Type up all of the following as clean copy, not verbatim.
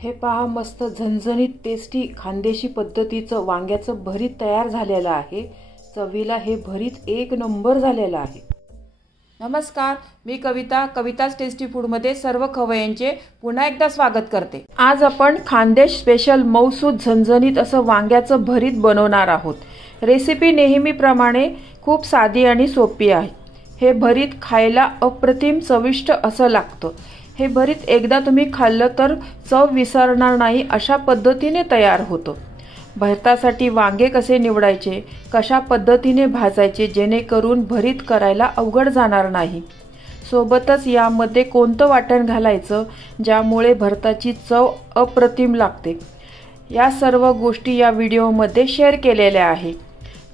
हे पहा, मस्त झणझणीत टेस्टी खानदेशी पद्धतीचं वांग्याचं भरीत तयार झालेलं आहे। चवीला हे भरीत एक नंबर झालेलं आहे। नमस्कार, मी कविताच टेस्टी फूड मध्ये सर्व खवय्यांचे पुन्हा एकदा स्वागत करते। आज आपण खानदेश स्पेशल मौसूद झणझणीत असं वांग्याचं भरीत बनवणार आहोत। रेसिपी नेहमीप्रमाणे खूप साधी आणि सोपी आहे। हे भरीत खायला अप्रतिम चविष्ट असं लागतं। हे भरीत एकदा तुम्ही खाल्लं तर चव विसरणार नाही अशा पद्धतीने तयार होतं। भरतासाठी वांगे कसे निवडायचे, कशा पद्धतीने भाजायचे जेणेकरून भरीत करायला अवघड जाणार नाही। सोबतच यामध्ये कोणतं वाटण घालायचं ज्यामुळे भरताची चव अप्रतिम लागते, या सर्व गोष्टी या व्हिडिओमध्ये शेअर केलेल्या आहे।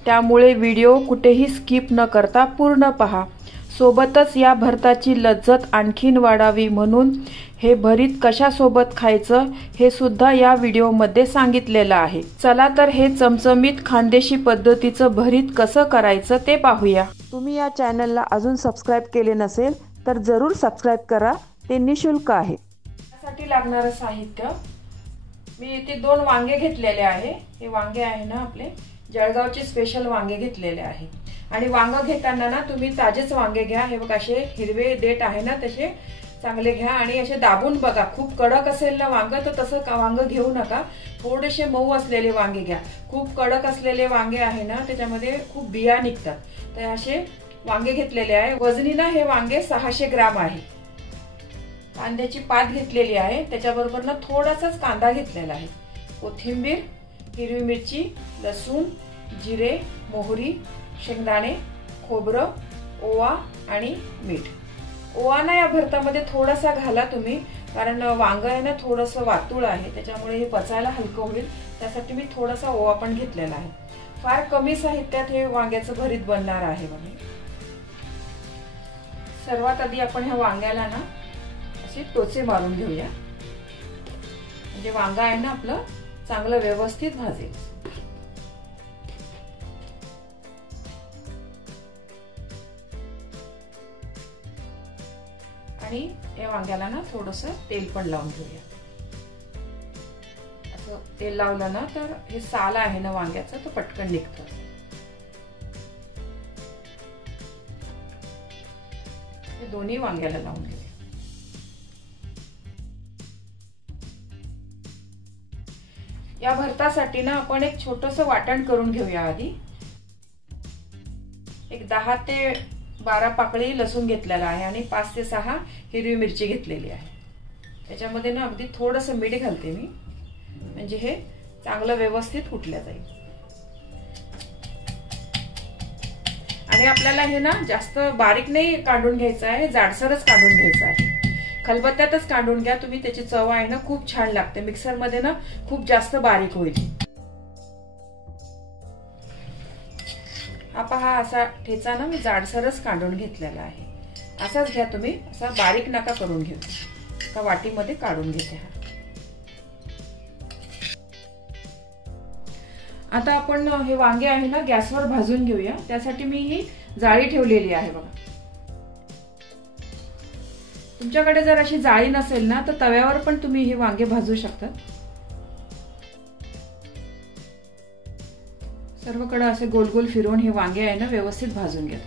त्यामुळे व्हिडिओ कुठेही स्किप न करता पूर्ण पहा। सोबतच या भरताची लज्जत आणखीन वाढावी म्हणून हे भरीत कशासोबत खायचं हे सुद्धा या व्हिडिओमध्ये सांगितलेलं आहे। चला तर हे चमचमीत खानदेशी पद्धतीचं भरीत कसं करायचं ते पाहूया। तुम्ही या चॅनलला अजून सबस्क्राइब केले नसेल तर जरूर सबस्क्राइब करा, ते निशुल्क आहे। त्यासाठी लागणारं साहित्य, मी इथे 2 वांगे घेतलेले आहे। हे वांगे आहे ना आपले जळगावचे स्पेशल वांगे घेतलेले आहे। आणि वांग घेताना ना तुम्ही ताजेच वांगे घ्या। हे बघा असे हिरवे देठ आहे ना तसे चांगले घ्या आणि असे दाबून बघा। खूप कडक असेल ना वांग तर तसं वांग घेऊ नका, थोडेसे मऊ असलेले वांगे घ्या। खूप कडक असलेले वांगे आहे ना त्याच्यामध्ये खूप बिया निघतात, तर असे वांगे घेतलेले आहे। वजनी ना हे वांगे 600 ग्राम आहे। कांद्याची पात घेतलेली आहे, त्याच्याबरोबर ना थोडासाच कांदा घेतलेला आहे। कोथिंबीर, हिरवी मिरची, लसूण, जिरे, मोहरी, शेंगदाणे, खोबरं, ओवा आणि मीठ। ओवा ना या भरतामध्ये थोडासा घाला तुम्ही, कारण वांग आहे ना थोडंसं वातुळ आहे, त्याच्यामुळे हे पचायला हलकं होईल, त्यासाठी मी थोडासा ओवा पण घेतलेला आहे। फार कमी साहित्यात हे वांग्याचं भरीत बनणार आहे बघा। सर्वात आधी आपण ह्या वांग्याला ना असे टोचे मारून घेऊया, म्हणजे वांगा आहे ना आपलं चांगलं व्यवस्थित भाजेल। आणि या वांग्याला ना थोडंसं तेल पण लावून घेऊया। असं तेल लावलं ना तर हे साल आहे ना वांग्याचं तो पटकन निघतं। हे दोन्ही वांग्याला लावून घेऊया। या भरतासाठी ना आपण एक छोटंसं वाटण करून घेऊया। आधी एक 10 ते 12 पाकळी लसूण घेतलेला आहे आणि 5 ते 6 हिरवी मिरची घेतलेली आहे। त्याच्यामध्ये ना अगदी थोडंसं मीठ घालते मी, म्हणजे हे चांगलं व्यवस्थित कुटलं जाईल। आणि आपल्याला हे ना जास्त बारीक नाही काढून घ्यायचं आहे, जाडसरच काढून घ्यायचं आहे। खलबत्त्यातच काढून घ्या तुम्ही, त्याची चव आहे ना खूप छान लागते। मिक्सर मध्ये ना खूप जास्त बारीक होईल। हा पहा, असा ठेचा ना मी जाडसरच काढून घेतलेला आहे। असाच घ्या तुम्ही, असा बारीक नका करून घेऊ। एका वाटीमध्ये काढून घेते हा। आता आपण हे वांगे आहे ना गॅसवर भाजून घेऊया। त्यासाठी मी ही जाळी ठेवलेली आहे बघा। तुमच्याकडे जर अशी जाळी नसेल ना तर तव्यावर पण तुम्ही हे वांगे भाजू शकता। सर्वकडे असे गोल गोल फिरवून हे वांगे आहे ना व्यवस्थित भाजून घ्या।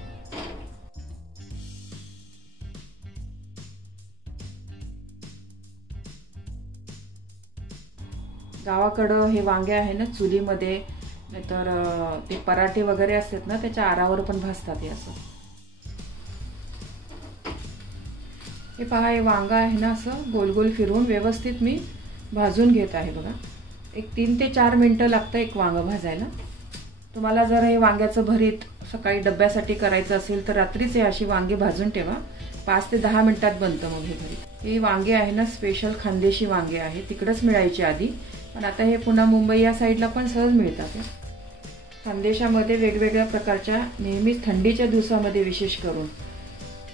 गावाकडं हे वांगे आहे ना चुलीमध्ये, नाहीतर ते पराठे वगैरे असतात ना त्याच्या आरावर पण भाजतात हे असं। हे पहा, हे वांगा आहे ना असं गोल गोल फिरवून व्यवस्थित मी भाजून घेत आहे बघा। एक 3 ते 4 मिनिटं लागतं एक वांग भाजायला। तुम्हाला जर हे वांग्याचं भरीत सकाळी डब्यासाठी करायचं असेल तर रात्रीच हे अशी वांगे भाजून ठेवा, 5 ते 10 मिनिटात बनतं मग हे भरीत। हे वांगे आहे ना स्पेशल खानदेशी वांगे आहे, तिकडेच मिळायचे आधी, पण आता हे पुन्हा मुंबई या साईडला पण सहज मिळतात। खानदेशामध्ये वेगवेगळ्या प्रकारच्या नेहमीच थंडीच्या दिवसामध्ये विशेष करून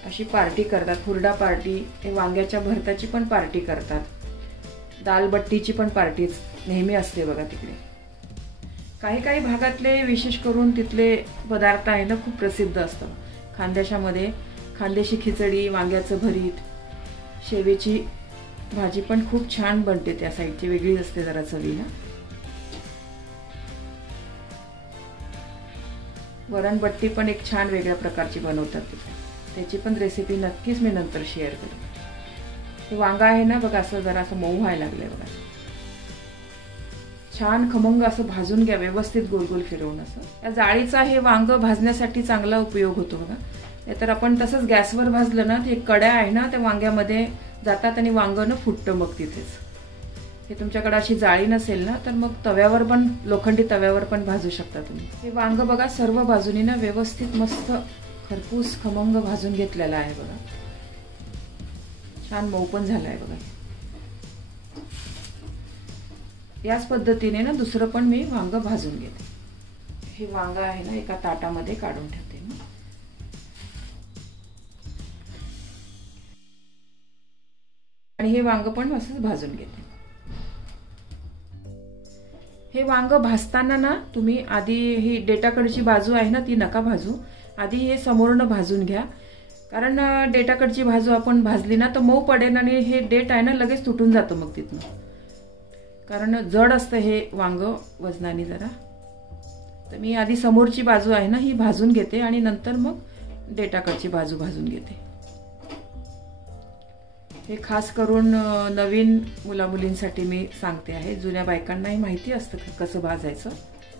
अशी पार्टी करतात। हुरडा पार्टी, हे वांग्याच्या भरताची पण पार्टी करतात, दालबट्टीची पण पार्टी नेहमी असते बघा तिकडे। काही काही भागातले विशेष करून तिथले पदार्थ आहे ना खूप प्रसिद्ध असतात खानदेशामध्ये। खानदेशी खिचडी, वांग्याचं भरीत, शेवेची भाजी पण खूप छान बनते, त्या साईडची वेगळीच असते जरा चवीला. वरणबट्टी पण एक छान वेगळ्या प्रकारची बनवतात, त्याची पण रेसिपी नक्कीच मी नंतर शेअर करेन. हे वांगा आहे ना बघा, असं जरा असं मऊ व्हायला लागलंय बघा. छान खमंग असं भाजून घ्या, व्यवस्थित गोल गोल फिरवून. असं या जाळीचा हे वांग भाजण्यासाठी चांगला उपयोग होतो बघा. नाहीतर आपण तसंच गॅसवर भाजलं ना, ते कड्या आहे ना त्या वांग्यामध्ये जातात आणि वांग न फुटतं मग तिथेच. हे तुमच्याकडे अशी जाळी नसेल ना तर मग तव्यावर पण, लोखंडी तव्यावर पण भाजू शकता तुम्ही. हे वांग बघा सर्व बाजूनी ना व्यवस्थित मस्त खरपूस खमंग भाजून घेतलेला आहे बघा. छान मऊ पण झालाय बघा. याच पद्धतीने ना दुसरं पण मी वांग भाजून घेते. हे वांग आहे ना एका ताटामध्ये काढून ठेवते मी. आणि हे वांग पण असंच भाजून घेते. हे वांग भाजताना ना तुम्ही आधी ही डेटाकडची बाजू आहे ना ती नका भाजू, आधी हे समोरनं भाजून घ्या. कारण डेटाकडची बाजू आपण भाजली ना तर मऊ पडेल आणि हे डेट आहे ना लगेच तुटून जातं मग तिथनं. कारण जड असतं हे वांग वजनाने जरा. तर मी आधी समोरची बाजू आहे ना ही भाजून घेते आणि नंतर मग डेटाकडची बाजू भाजून घेते. हे खास करून नवीन मुलामुलींसाठी मी सांगते आहे. जुन्या बायकांनाही माहिती असतं कसं भाजायचं.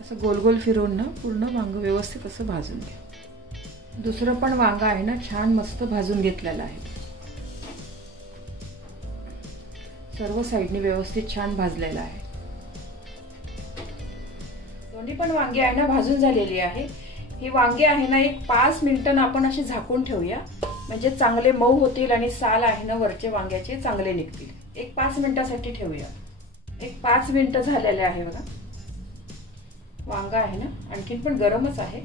असं गोल गोल फिरवून ना पूर्ण वांग व्यवस्थित असं भाजून घ्या. दुसरं पण वांग आहे ना छान मस्त भाजून घेतलेलं आहे. सर्व साईडनी व्यवस्थित छान भाजलेलं आहे. दोन्ही पण वांगी आहे ना भाजून झालेली आहे. ही वांगी आहे ना एक 5 मिनिटं आपण अशी झाकून ठेवूया, म्हणजे चांगले मऊ होतील आणि साल आहे ना वरचे वांग्याचे चांगले निघतील. एक 5 मिनिटासाठी ठेवूया. एक 5 मिनिटं झालेले आहे बघा. वांग आहे ना आणखीन पण गरमच आहे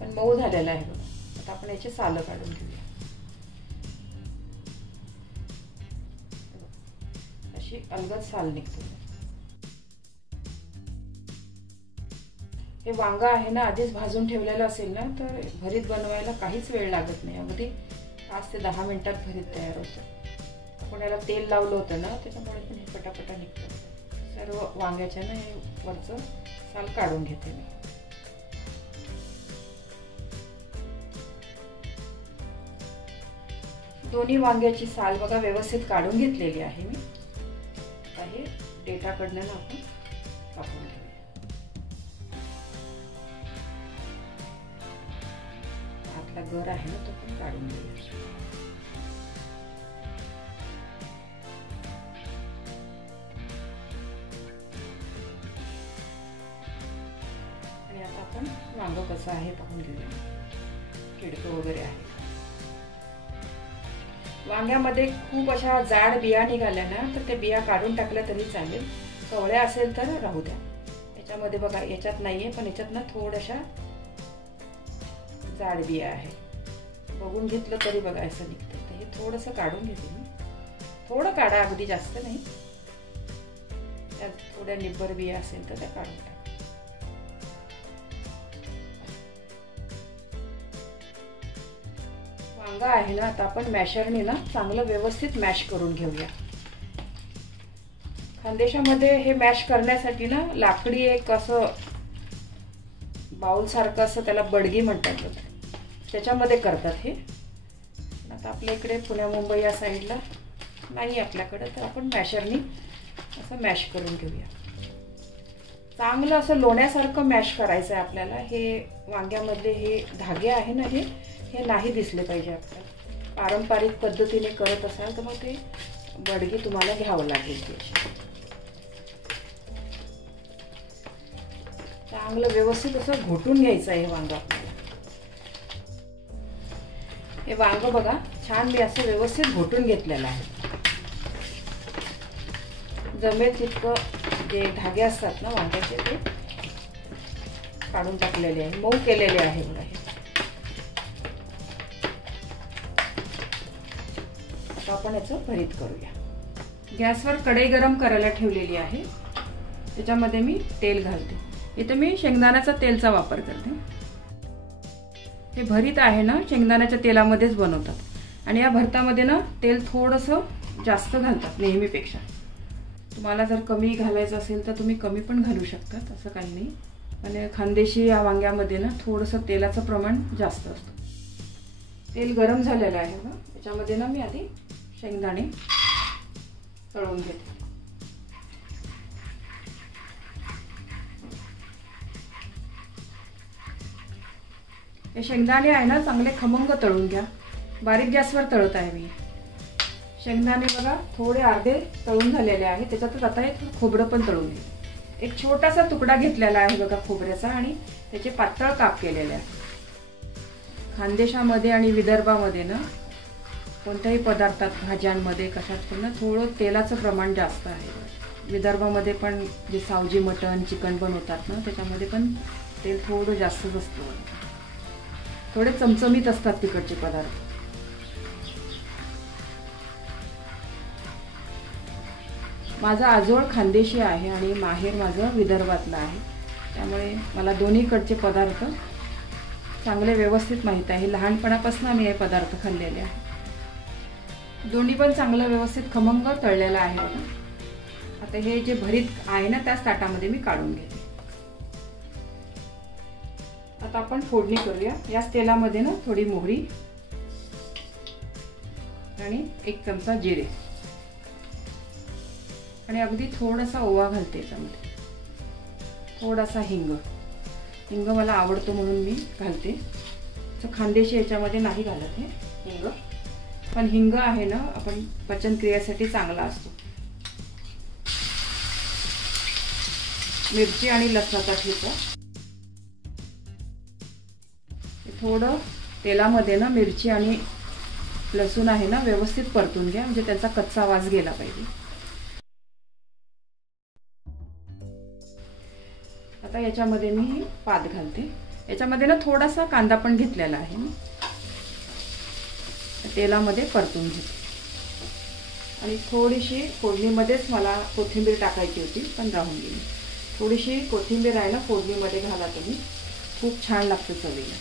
पण मऊ झालेला आहे बघा. आता आपण याचे साल काढून घेऊया. अशी अलगद साल निघते. हे वांग आहे ना आधीच भाजून ठेवलेलं असेल ना तर भरीत बनवायला काहीच वेळ लागत नाही. अगदी 5 ते 10 मिनिटात भरीत तयार होतं. आपण याला तेल लावलं होतं ना त्याच्यामुळे पण हे पटापटा निघतं. सर्व वांग्याच्या ना हे वरचं साल काढून घेते मी. दोन्ही वांग्याची साल बघा व्यवस्थित काढून घेतलेली आहे मी. आता हे डेटाकडनं आपण कापून घेऊया. आतला गर आहे ना तो पण काढून घेऊया. आणि आता आपण वांग कसं आहे पाहून घेऊया. किडकं वगैरे आहे. वांग्यामध्ये खूप अशा जाड बिया निघाल्या ना तर त्या बिया काढून टाकल्या तरी चालेल. कवळ्या असेल तर राहू द्या. याच्यामध्ये बघा याच्यात नाहीये पण याच्यात ना थोड्याशा जाड बिया आहे. बघून घेतलं तरी बघा असं निघतं. तर हे थोडंसं काढून घेते मी. थोडं काढा, अगदी जास्त नाही. त्यात थोड्या निब्बर बिया असेल तर त्या काढून टाका. वांग आहे ना आता आपण मॅशरने ना चांगलं व्यवस्थित मॅश करून घेऊया. खानदेशामध्ये हे मॅश करण्यासाठी ना लाकडी एक असं बाउल सारखं असं त्याला बडगी म्हणतात, त्याच्यामध्ये करतात हे. आता आपल्या इकडे पुण्या मुंबई या साईडला नाही आपल्याकडे, तर आपण मॅशरने असं मॅश करून घेऊया. चांगलं असं लोण्यासारखं मॅश करायचं आहे आपल्याला. हे वांग्यामधले हे धागे आहे ना हे नाही दिसले पाहिजे. आपल्याला पारंपरिक पद्धतीने करत असाल तर मग ते बडगी तुम्हाला घ्यावं लागेल. चांगलं व्यवस्थित असं घोटून घ्यायचं आहे हे वांग आपल्याला. हे वांग बघा छान मी असं व्यवस्थित घोटून घेतलेलं आहे. जमेल तितकं जे धागे असतात ना वांग्याचे ते काढून टाकलेले आहे, मऊ केलेले आहे बघा हे. आता आपण याचं भरीत करूया. गॅसवर कढई गरम करायला ठेवलेली आहे. त्याच्यामध्ये मी तेल घालते. इथे मी शेंगदाण्याचा तेलचा वापर करते. हे भरीत आहे ना शेंगदाण्याच्या तेलामध्येच बनवतात. आणि या भरतामध्ये ना तेल थोडंसं जास्त घालतात नेहमीपेक्षा. तुम्हाला जर कमी घालायचं असेल तर तुम्ही कमी पण घालू शकता, असं काही नाही. आणि खानदेशी या वांग्यामध्ये ना थोडंसं तेलाचं प्रमाण जास्त असतं. तेल गरम झालेलं आहे बघा. त्याच्यामध्ये ना मी आधी शेंगदाणे तळून घेते. हे शेंगदाणे आहे ना चांगले खमंग तळून घ्या. बारीक गॅसवर तळत आहे मी. शेंगदाणे बघा थोडे अर्धे तळून झालेले आहे. त्याच्यातच आता एक खोबरं पण तळून घे. एक छोटासा तुकडा घेतलेला आहे बघा खोबऱ्याचा आणि त्याचे पातळ काप केलेले आहे. खानदेशामध्ये आणि विदर्भामध्ये ना कोणत्याही पदार्थात, भाज्यांमध्ये, कशात पण ना थोडं तेलाचं प्रमाण जास्त आहे. विदर्भामध्ये पण जे सावजी मटण, चिकन बनवतात ना त्याच्यामध्ये पण तेल थोडं जास्तच असतं. थोडे चमचमीत असतात तिकडचे पदार्थ. माझा आजोळ खानदेशी आहे आणि माहेर माझं विदर्भातलं आहे. त्यामुळे मला दोन्हीकडचे पदार्थ चांगले व्यवस्थित माहीत आहे. लहानपणापासून मी हे पदार्थ खाल्लेले आहे. दोन्ही पण चांगलं व्यवस्थित खमंग तळलेलं आहे. आता हे जे भरीत आहे ना त्याच ताटामध्ये मी काढून घेते. आता आपण फोडणी करूया. याच तेलामध्ये ना थोडी मोहरी आणि 1 चमचा जिरे आणि अगदी थोडासा ओवा घालते. याच्यामध्ये थोडासा हिंग मला आवडतो म्हणून मी घालते. तर खानदेशी याच्यामध्ये नाही घालत हे हिंग, पण हिंग आहे ना आपण पचनक्रियेसाठी चांगला असतो. मिरची आणि लसणाचा ठेचा. थोडं तेलामध्ये ना मिरची आणि लसूण आहे ना व्यवस्थित परतून घ्या, म्हणजे त्याचा कच्चा वास गेला पाहिजे. आता याच्यामध्ये मी पात घालते. याच्यामध्ये ना थोडासा कांदा पण घेतलेला आहे. तेलामध्ये परतून घेते आणि थोडीशी फोडणीमध्येच मला कोथिंबीर टाकायची होती पण राहून गेली. थोडीशी कोथिंबीर आहे ना फोडणीमध्ये घाला तुम्ही, खूप छान लागतं चवीला.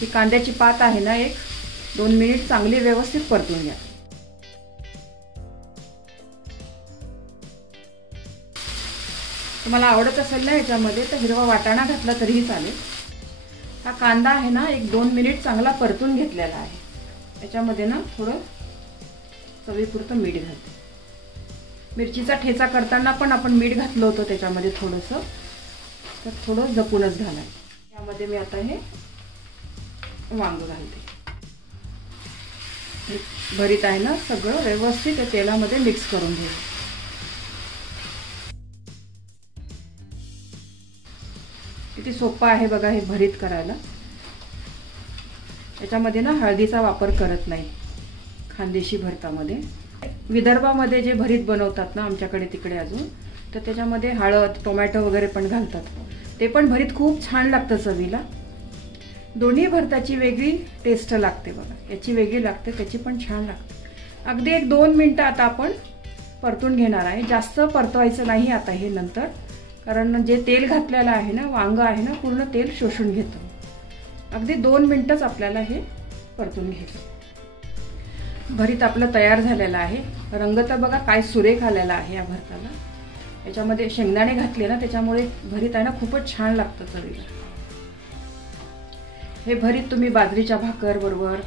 ही कांद्याची पात आहे ना 1-2 मिनिट चांगली व्यवस्थित परतून घ्या. तुम्हाला आवडत असेल ना याच्यामध्ये तर हिरवा वाटाणा घातला तरीही चालेल. हा कांदा आहे ना 1-2 मिनिट चांगला परतून घेतलेला आहे. याच्यामध्ये ना थोडं चवीपुरतं मीठ घालते. मिरचीचा ठेचा करताना पण आपण मीठ घातलं होतं त्याच्यामध्ये थोडंसं, तर थोडं जपूनच घालायचं. यामध्ये मी आता हे वांग घालते. भरीत आहे ना सगळं व्यवस्थित तेलामध्ये मिक्स करून घे. किती सोपं आहे बघा हे भरीत करायला. याच्यामध्ये ना हळदीचा वापर करत नाही खानदेशी भरतामध्ये. विदर्भामध्ये जे भरीत बनवतात ना आमच्याकडे तिकडे अजून, तर त्याच्यामध्ये हळद, टोमॅटो वगैरे पण घालतात. ते पण भरीत खूप छान लागतं चवीला. दोन्ही भरताची वेगळी टेस्ट लागते बघा. याची वेगळी लागते, त्याची पण छान लागते. अगदी 1-2 मिनिटं आता आपण परतून घेणार आहे. जास्त परतवायचं नाही आता हे नंतर, कारण जे तेल घातलेलं आहे ना वांग आहे ना पूर्ण तेल शोषून घेतं. अगदी 2 मिनिटच आपल्याला हे परतून घ्यायचं. भरीत आपलं तयार झालेलं आहे. रंग तर बघा काय सुरेख आलेला आहे या भरताला. याच्यामध्ये शेंगदाणे घातले ना त्याच्यामुळे भरीत आहे ना खूपच छान लागतं चवीला. हे भरीत तुम्ही बाजरीच्या भाकर बरोबर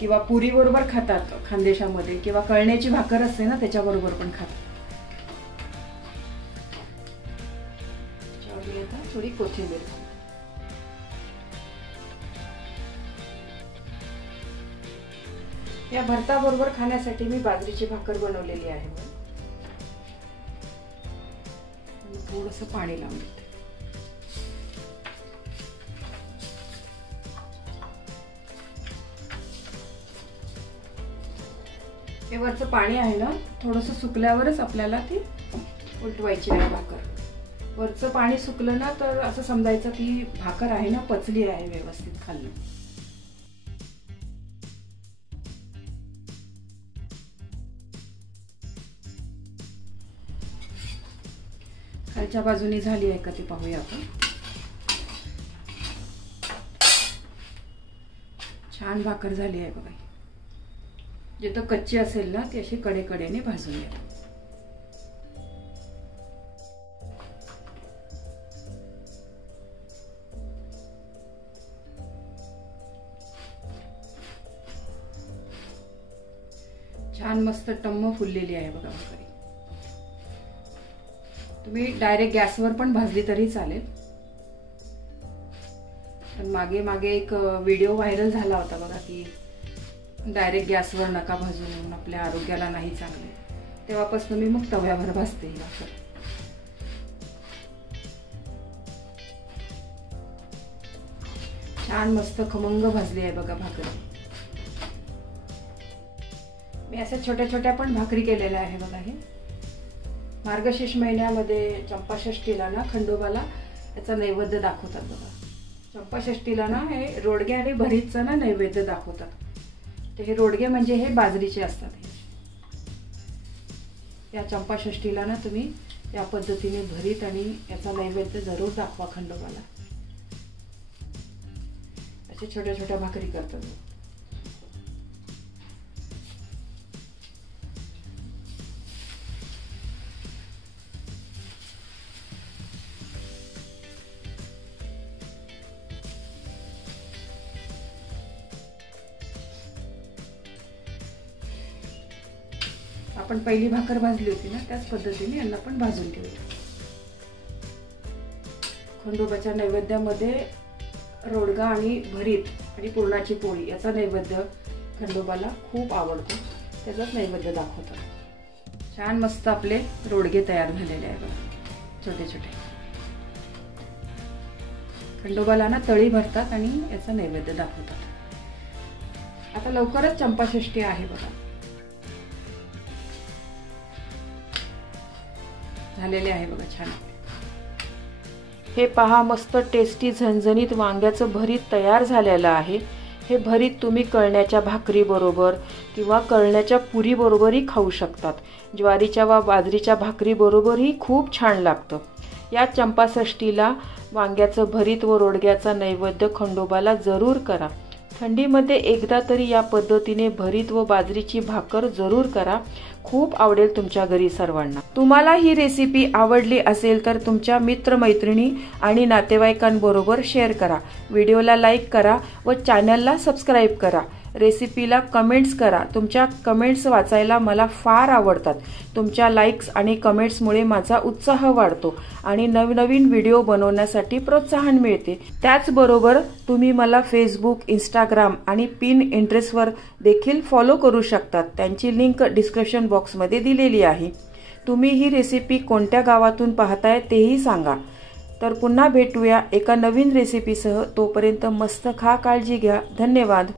किंवा पुरी बरोबर खातात खानदेशामध्ये, किंवा कळण्याची भाकर असते ना त्याच्याबरोबर पण खातात. आता थोडी कोथिंबीर. या भरताबरोबर खाण्यासाठी मी बाजरीची भाकर बनवलेली आहे. थोडंसं पाणी लावून देते. हे वरचं पाणी आहे ना थोडंसं सुकल्यावरच आपल्याला ती उलटवायची आहे भाकर. वरचं पाणी सुकलं ना तर असं समजायचं की भाकर आहे ना पचली आहे व्यवस्थित खाल्ली. खालच्या बाजूनी झाली आहे का ती पाहूया आपण. छान भाकर झाली आहे बघा. जिथं कच्ची असेल ना ती अशी कडेकडेने भाजून घ्या. छान मस्त टम्म फुललेली आहे बघा भाकरी. तुम्ही डायरेक्ट गॅसवर पण भाजली तरी चालेल. पण मागे एक व्हिडिओ व्हायरल झाला होता बघा की डायरेक्ट गॅसवर नका भाजून, आपल्या आरोग्याला नाही चांगले. तेव्हापासून मी मग तव्यावर भाजते ही भाकर. छान मस्त खमंग भाजली आहे बघा भाकर. मी अशा छोट्या छोट्या पण भाकरी केलेल्या आहे बघा. हे मार्गशीर्ष महिन्यामध्ये चंपाषष्ठीला ना खंडोबाला याचा नैवेद्य दाखवतात बघा. चंपाषष्ठीला ना हे रोडगे आणि भरीतचा ना नैवेद्य दाखवतात. तर हे रोडगे म्हणजे हे बाजरीचे असतात. या चंपाषष्ठीला ना तुम्ही या पद्धतीने भरीत आणि याचा नैवेद्य जरूर दाखवा खंडोबाला. अशा छोट्या छोट्या भाकरी करतात. आपण पहिली भाकर भाजली होती ना त्याच पद्धतीने यांना पण भाजून घेऊया. खंडोबाच्या नैवेद्यामध्ये रोडगा आणि भरीत आणि पुरणाची पोळी याचा नैवेद्य खंडोबाला खूप आवडतो. त्याचाच नैवेद्य दाखवतात. छान मस्त आपले रोडगे तयार झालेले आहे बघा छोटे छोटे. खंडोबाला ना तळी भरतात आणि याचा नैवेद्य दाखवतात. आता लवकरच चंपाषष्ठी आहे बघा. झालेले आहे बघा छान. हे पहा मस्त टेस्टी झणझणीत वांग्याचं भरीत तयार झालेलं आहे. हे भरीत तुम्ही कळण्याच्या भाकरी बरोबर किंवा कळण्याच्या पुरी बरोबरही खाऊ शकतात. ज्वारीच्या वा बाजरीच्या भाकरी बरोबरही खूप छान लागतं. या चंपाषष्ठीला वांग्याचं भरीत व रोडग्याचा नैवेद्य खंडोबाला जरूर करा. थंडीमध्ये एकदा तरी या पद्धतीने भरीत व बाजरीची भाकर जरूर करा. खूप आवडेल तुमच्या घरी सर्वांना. तुम्हाला ही रेसिपी आवडली असेल तर तुमच्या मित्रमैत्रिणी आणि नातेवाईकांबरोबर शेअर करा. व्हिडिओला लाईक करा व चॅनलला सबस्क्राईब करा. रेसिपीला कमेंट्स करा. तुमच्या कमेंट्स वाचायला मला फार आवडतात. तुमच्या लाईक्स आणि कमेंट्समुळे माझा उत्साह वाढतो आणि नवनवीन व्हिडिओ बनवण्यासाठी प्रोत्साहन मिळते. त्याचबरोबर तुम्ही मला फेसबुक, इंस्टाग्राम आणि पिन इंटरेस्टवर देखील फॉलो करू शकतात. त्यांची लिंक डिस्क्रिप्शन बॉक्समध्ये दिलेली आहे. तुम्ही ही रेसिपी कोणत्या गावातून पाहताय तेही सांगा. तर पुन्हा भेटूया एका नवीन रेसिपीसह. तोपर्यंत मस्त खा, काळजी घ्या. धन्यवाद.